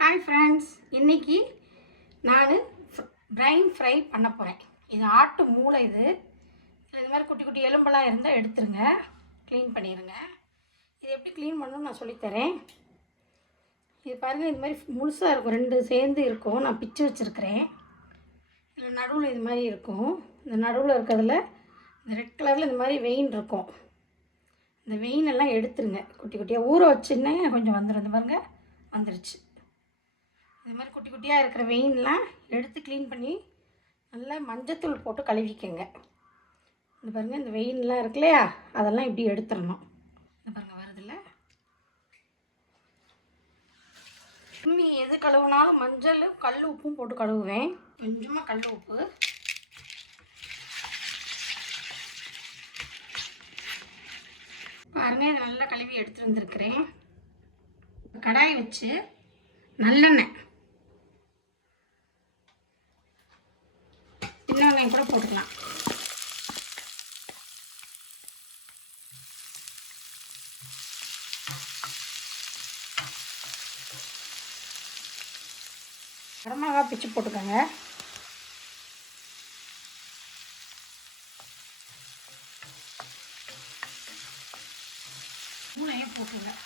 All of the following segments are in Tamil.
ஹாய் ஃப்ரெண்ட்ஸ், இன்றைக்கி நான் பிரைன் ஃப்ரை பண்ண போகிறேன். இது ஆட்டு மூளை. இது மாதிரி குட்டி குட்டி எலும்பெல்லாம் இருந்தால் எடுத்துருங்க, க்ளீன் பண்ணிடுங்க. இது எப்படி க்ளீன் பண்ணணும்னு நான் சொல்லித்தரேன். இது பாருங்கள், இது மாதிரி முழுசாக இருக்கும், ரெண்டு சேர்ந்து இருக்கும். நான் பிச்சு வச்சுருக்கிறேன். இதில் நடுவில் இது மாதிரி இருக்கும். இந்த நடுவில் இருக்கிறதுல இந்த ரெட் கலரில் இந்த மாதிரி வெயின் இருக்கும். இந்த வெயினெல்லாம் எடுத்துருங்க. குட்டி குட்டியாக ஊற வச்சுன்னே கொஞ்சம் வந்துடும். இந்த பாருங்க, வந்துருச்சு. இது மாதிரி குட்டி குட்டியாக இருக்கிற வெயின்லாம் எடுத்து க்ளீன் பண்ணி நல்லா மஞ்சத்தூள் போட்டு கழுவிக்கங்க. இந்த பாருங்கள், இந்த வெயின்லாம் இருக்கு இல்லையா, அதெல்லாம் இப்படி எடுத்துடணும். இந்த பாருங்கள், வருதில்ல. தும்மி எது கழுவுனாலும் மஞ்சள் கல் உப்பும் போட்டு கழுவுவேன். கொஞ்சமாக கல் உப்பு, பாருங்கள். இதை நல்லா கழுவி எடுத்துகிட்டு வந்துருக்கிறேன். கடாயை வச்சு நல்லெண்ணெய், சின்ன வெங்காயம் கூட போட்டுக்கலாம். வரமிளகா பிச்சு போட்டுக்கோங்க. மூளையும் போட்டுங்க.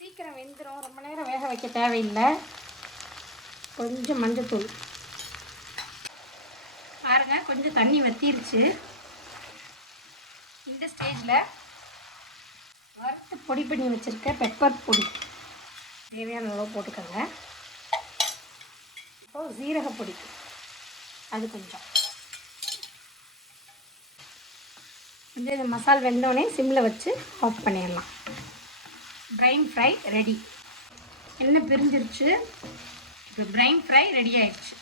சீக்கிரம் வெந்துடும், ரொம்ப நேரம் வேக வைக்க தேவையில்லை. கொஞ்சம் மஞ்சத்தூள் பாருங்க, கொஞ்சம் தண்ணி வற்றிருச்சு. இந்த ஸ்டேஜில் வறுத்து பொடி பண்ணி வச்சுருக்க பெப்பர் பொடி தேவையான அளவு போட்டுக்கோங்க. இப்போது சீரகப்பொடி, அது கொஞ்சம். இந்த மசாலா வெந்தோடனே சிம்மில் வச்சு ஆஃப் பண்ணிடலாம். Brain fry ready. எண்ணெய் பிரிஞ்சிருச்சு. இப்போ பிரைன் ஃப்ரை ரெடி ஆயிடுச்சு.